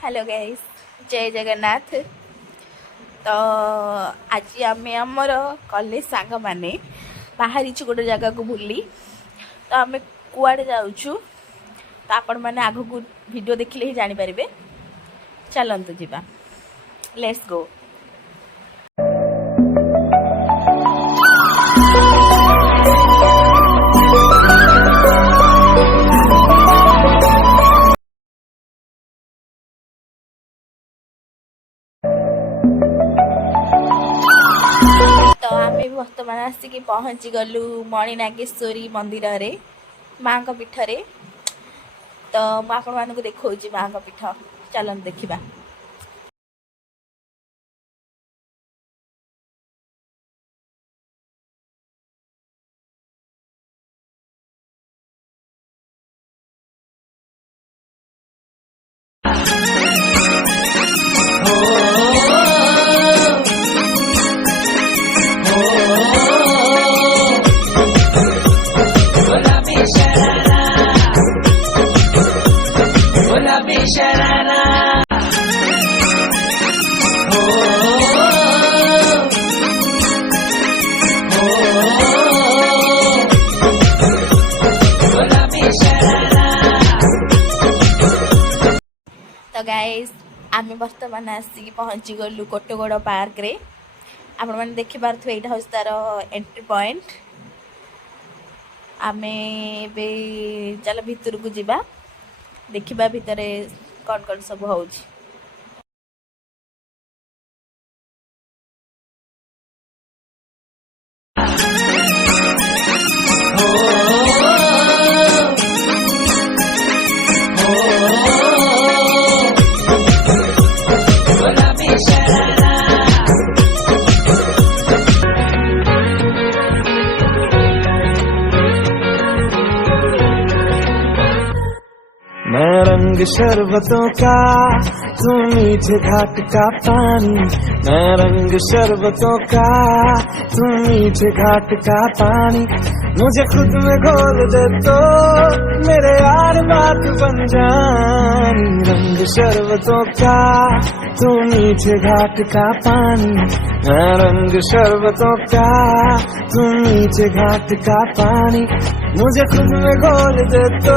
Hello guys, जय जगन्नाथ। तो आज आम आमर कॉलेज सांग मैंने बाहरी गोटे जगह को बुली। तो आम कुआड़े जाऊँ तो आपण मैंने आग को वीडियो देखिले ही जानीपारे। चलतु जीवा, लेट्स गो। तो आम बर्तमान आसिक पहुँची गलु मणिनागेश्वरी मंदिर रे माँ को पीठ रे। तो मुझे देखा माँ को पीठ, चलन देखा। तो गाइस आम बर्तमान आसिक पहुँची गलु कोटगड़ पार्क रे। आपण मैंने देखि पारे यहाँ हूँ तार एंट्री पॉइंट। आम चल भितर को जीवा, देखा भितर कौन कौन सब हो। मैं रंग शरबतों का, तू मीठे घाट का पानी। मैं रंग शरबतों का, तू मीठे घाट का पानी। मुझे खुद में घोल दे तो मेरे यार बात बन जानी। रंग शरबतों का, तू मीठे घाट का पानी। मैं रंग शरबतों का, तू मीठे घाट का पानी। मुझे खुद में घोल दे तो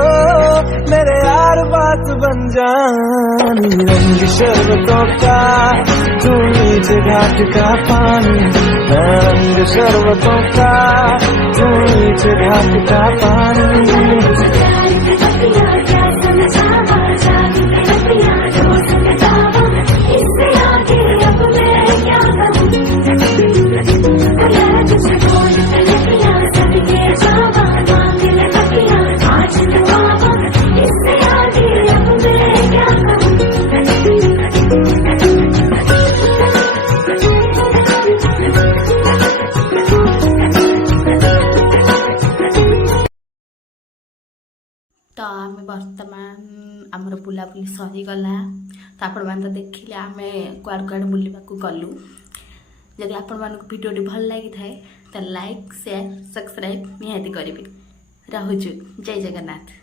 मेरे यार बात बन जानी। रंग शरबतों का, तू मीठे घाट का पानी। मैं रंग शरबतों का, तू मीठे घाट का पानी। तो आम बर्तमान आमर बुलाबुली सरीगला। तो आपण मैंने तो देखिले आम कुआड़ कुआड़ बुलवाक गलु। जदि आपण मानक वीडियो भल लगी थाए तो लाइक शेयर सब्सक्राइब निहाती करेंगे। रहुछु, जय जगन्नाथ।